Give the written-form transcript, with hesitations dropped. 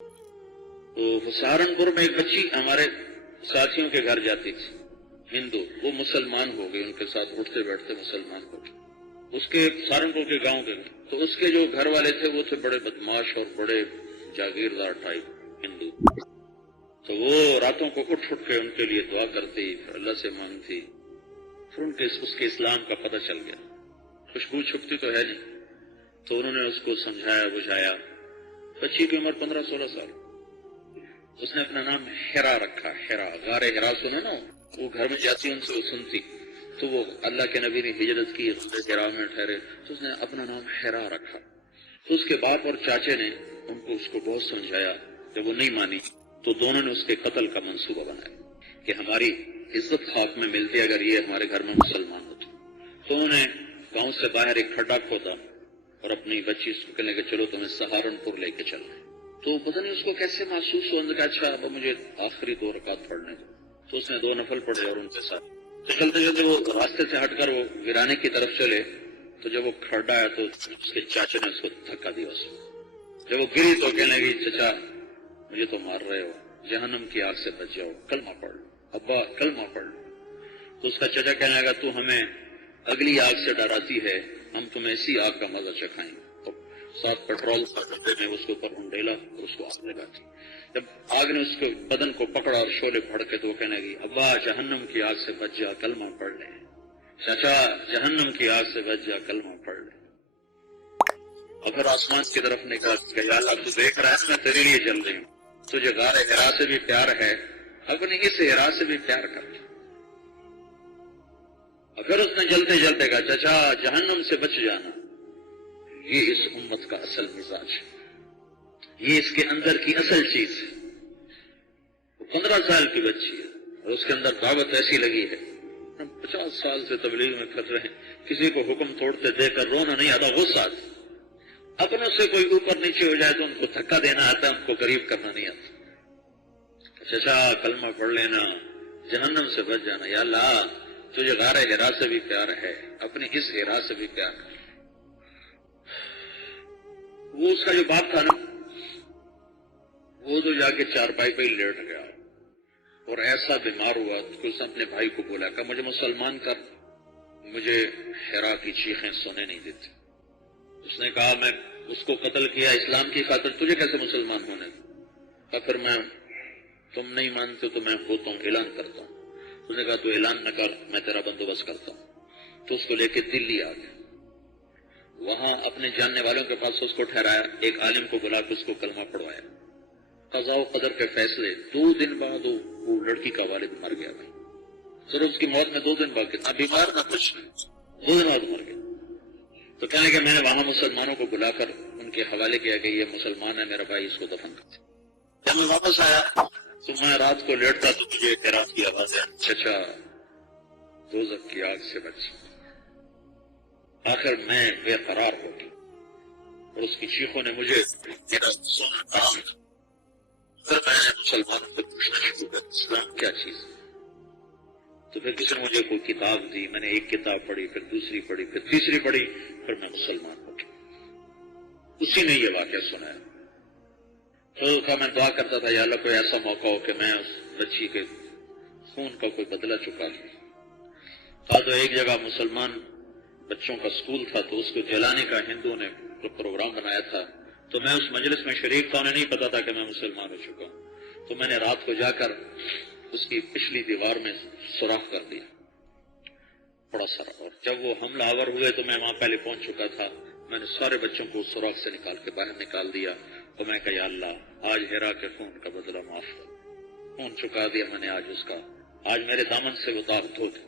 تو سہارنپور میں ایک بچی ہمارے ساتھیوں کے گھر جاتی تھی، ہندو، وہ مسلمان ہو گئی، ان کے ساتھ اٹھتے بیٹھتے مسلمان ہو گئی، اس کے سہارنپور کے گاؤں کے، تو اس کے جو گھر والے تھے وہ تھے بڑے بدماش اور بڑے جاگیردار ٹائپ ہندو، تو وہ راتوں کو اٹھ کے ان کے لیے دعا کرتی، پھر اللہ سے مانگتی، پھر اس کے اسلام کا پتہ چل گیا، خوشبو چھپتی تو ہے نہیں، تو انہوں نے اس کو سمجھایا بجھایا، بچی کی عمر 15-16 سال، اس نے اپنا نام ہیرا رکھا، ہیرا، غار ہیرا سنے نا، وہ گھر میں جاتی ان سے وہ سنتی، تو وہ اللہ کے نبی نے ہجرت کی، ہیرا میں ٹھہرے، تو اس نے اپنا نام ہیرا رکھا، تو اس کے باپ اور چاچے نے اس کو بہت سمجھایا، جب وہ نہیں مانی تو دونوں نے اس کے قتل کا منصوبہ بنایا کہ ہماری عزت خاک میں ملتی اگر یہ ہمارے گھر میں مسلمان ہوتے، تو انہوں نے گاؤں سے باہر ایک کھڈا کھودا اور اپنی بچی اس کو کہنے کہ چلو تمہیں سہارنپور لے کے چلنا، تو پتہ نہیں اس کو کیسے محسوس ہوا، کہ اچھا اب مجھے آخری 2 رکعت پڑھنے دو، تو اس نے 2 نفل پڑھے اور ان کے ساتھ، تو چلتے چلتے وہ راستے سے ہٹ کر وہ ویرانے کی طرف چلے، تو جب وہ کھڑا ہے تو اس کے چاچے نے اس کو دھکا دیا، اس کو جب وہ گری تو کہنے لگی چچا مجھے تو مار رہے ہو، جہنم کی آگ سے بچ جاؤ، کلمہ پڑھ لو، ابا کلمہ پڑھ لو، تو اس کا چچا کہنے لگا تو ہمیں اگلی آگ سے ڈراتی ہے، ہم تمہیں اسی آگ کا مزہ چکھائیں گے، تو ساتھ پیٹرول میں اس کے اوپر انڈیلا اور اس کو آگ لگاتی، جب آگ نے اس کے بدن کو پکڑا اور شعلے بھڑکے تو وہ کہنے لگی ابا جہنم کی آگ سے بچ جا، کلمہ پڑھ لے، چچا جہنم کی آگ سے بچ جا، کلمہ پڑھ لے، اور پھر آسمان کی طرف نکال کہ یا اللہ تو دیکھ رہا ہے میں تیرے لیے جل رہی ہوں، تجھے غار ہرا سے بھی پیار ہے، اپنی اس ہرا سے بھی پیار کر لے، اور پھر اس نے جلتے جلتے کہا چچا جہنم سے بچ جانا، یہ اس امت کا اصل مزاج ہے، یہ اس کے اندر کی اصل چیز ہے، وہ 15 سال کی بچی ہے اور اس کے اندر دعوت ایسی لگی ہے، 50 سال سے تبلیغ میں پھر رہے ہیں، کسی کو حکم توڑتے دیکھ کر رونا نہیں آتا، غصہ آتا، اپنوں سے کوئی اوپر نیچے ہو جائے تو ان کو دھکا دینا آتا ہے، ان کو قریب کرنا نہیں آتا، چچا کلمہ پڑھ لینا، جہنم سے بچ جانا، یا اللہ تجھے غار ہرا سے بھی پیار ہے، اپنی اس ہرا سے بھی پیار ہے۔ وہ اس کا جو باپ تھا نا وہ تو جا کے چارپائی پہ ہی لیٹ گیا اور ایسا بیمار ہوا کہ اس نے اپنے بھائی کو بولا کہ مجھے مسلمان کر، مجھے ہیرا کی چیخیں سنے نہیں دیتی، اس نے کہا میں اس کو قتل کیا اسلام کی خاطر، تجھے کیسے مسلمان ہونے دوں، پھر میں تم نہیں مانتے تو میں ہوتا ہوں، اعلان کرتا ہوں، اس نے کہا تو اعلان نہ کر میں تیرا بندوبست کرتا ہوں، تو اس کو لے کے دلی آ گیا، وہاں اپنے جاننے والوں کے پاس اس کو ٹھہرایا، ایک عالم کو بلا کے اس کو کلمہ پڑھوایا، قضاء و قدر کے فیصلے، 2 دن بعد وہ لڑکی کا والد مر گیا بھائی، صرف اس کی موت میں 2 دن بعد، کتنا بیمار نہ کچھ، 2 دن بعد مر گیا، تو کہنے کہ میں نے وہاں مسلمانوں کو بلا کر ان کے حوالے کیا کہ یہ مسلمان ہے میرا بھائی، اس کو دفن کرتے، جب میں واپس آیا تو میں رات کو لیٹتا تو مجھے اعتراف کی آواز ہے چچا دوزخ کی آگ سے بچ، آخر میں بے قرار ہو گیا اور اس کی چیخوں نے مجھے میرا سونا حرام تھا، پھر میں نے مسلمانوں سے پوچھنا شروع کیا اسلام کیا چیز ہے، تو پھر کسی نے مجھے کوئی کتاب دی، میں نے ایک کتاب پڑھی، پھر دوسری پڑھی، پھر تیسری پڑھی، پھر میں مسلمان ہو گیا، اسی نے یہ واقعہ سنایا، تو میں دعا کرتا تھا یا اللہ کوئی ایسا موقع ہو کہ میں اس بچی کے خون کا کوئی بدلہ چکا لوں، تو ایک جگہ مسلمان بچوں کا اسکول تھا تو اس کو جلانے کا ہندوؤں نے پروگرام بنایا تھا، تو میں اس مجلس میں شریک تھا، انہیں نہیں پتا تھا کہ میں مسلمان ہو چکا ہوں، تو میں نے رات کو جا کر اس کی پچھلی دیوار میں سوراخ کر دیا بڑا سارا، اور جب وہ حملہ آور ہوئے تو میں وہاں پہلے پہنچ چکا تھا، میں نے سارے بچوں کو سوراخ سے نکال کے باہر نکال دیا، اور میں کہا یا اللہ آج ہیرا کے خون کا بدلہ معاف کر، خون چکا دیا میں نے آج اس کا، آج میرے دامن سے وہ داغ دھو دے،